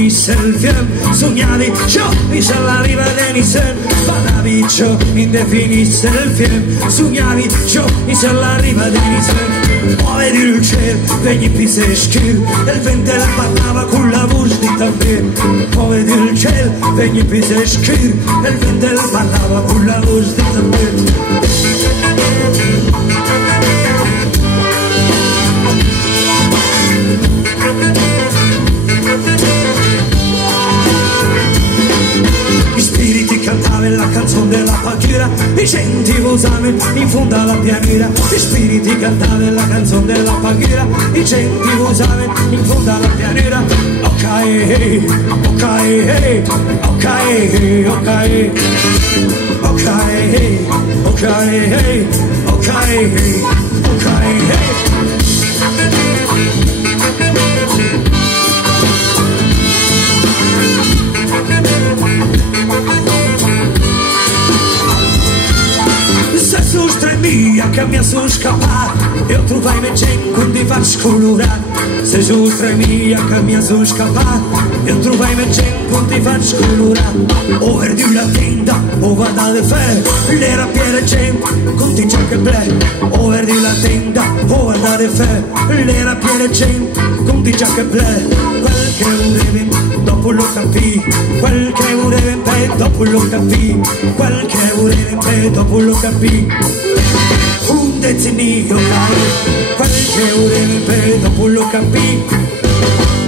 finisse il film, sognavi ciò, dice alla riva dell'Isen, parlavi ciò, indefinisse il film, sognavi ciò, dice alla riva dell'Isen, muovedi il cielo, vegni pise schir, il vento parlava con la voce di te, muovedi il cielo, vegni pise schir, il vento parlava con la voce di te. La canzone della pagliera, i centi usavano in fondo alla pianera, gli spiriti cantavano la canzone della pagliera, i centi usavano in fondo alla pianera. Ok, ok, ok, ok, ok, ok, ok, ok. Se su stremia che mi sono scappato, io trovai me gente con ti faccio colorare. Se su stremia che mi sono scappato, io trovai me gente con ti faccio colorare. O perdi la tenda, o vado alle ferie, le rappiere gente con ti giacche ble. O perdi la tenda, o vado alle ferie, le rappiere gente con ti giacche ble. Quel che volevi, dopo lo capì, quel che volevi, dopo lo capì, quel che volevi, dopo lo capì. Un decenio caro, quel che volevi, dopo lo capì.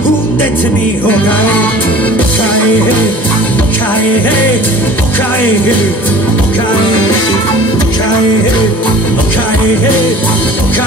Un decenio caro, ok, ok, ok, ok, ok, ok, ok, ok.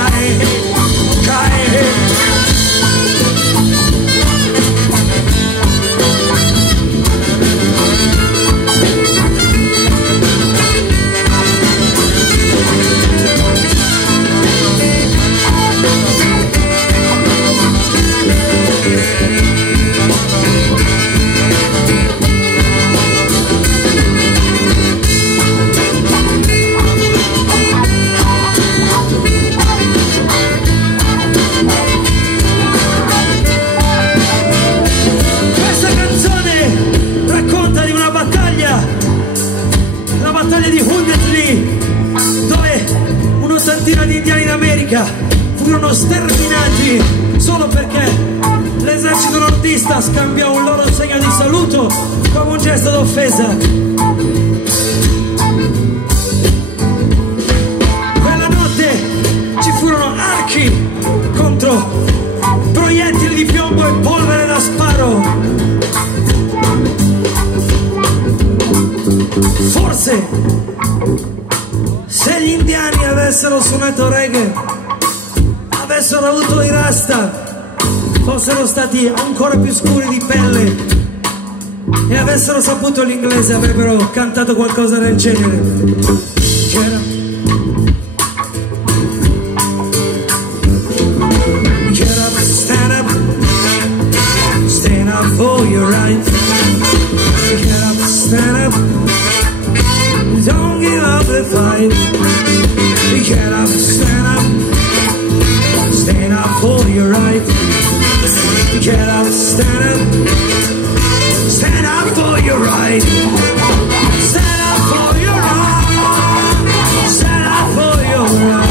Di indiani d'America furono sterminati solo perché l'esercito nordista scambiò un loro segno di saluto come un gesto d'offesa. Quella notte ci furono archi contro proiettili di piombo e polvere da sparo. Forse se gli indiani avessero suonato reggae, avessero avuto i rasta, fossero stati ancora più scuri di pelle e avessero saputo l'inglese, avrebbero cantato qualcosa del genere. Get up, stand up for your right. Get up, stand up, don't give up the fight. Get up, stand up for your right. Get up, stand up for your right. Stand up for your right. Stand up for your right.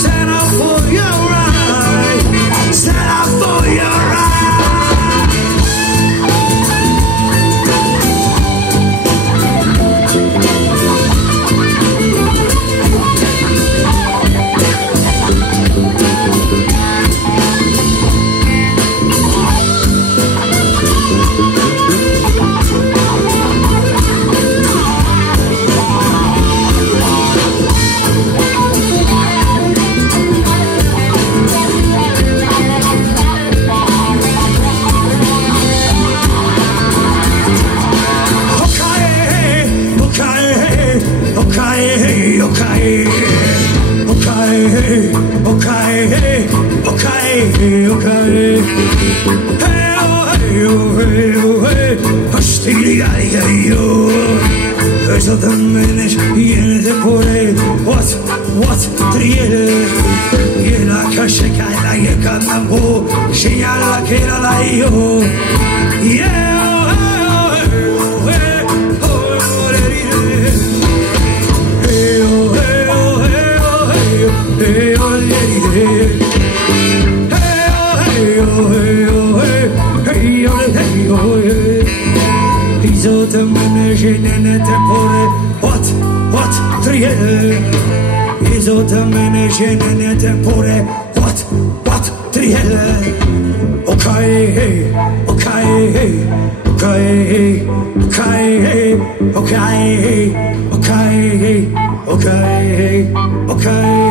Stand up for your right. Stand up for your right. What? Triele, yela kaşe kayla yekana campo, segnala che la lai io. Yeah, Isotă menejene tempore, what, triel. Isotă menejene tempore, what, triel. Okay, okay, okay, okay, okay, okay, okay, okay.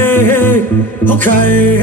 Okay, okay.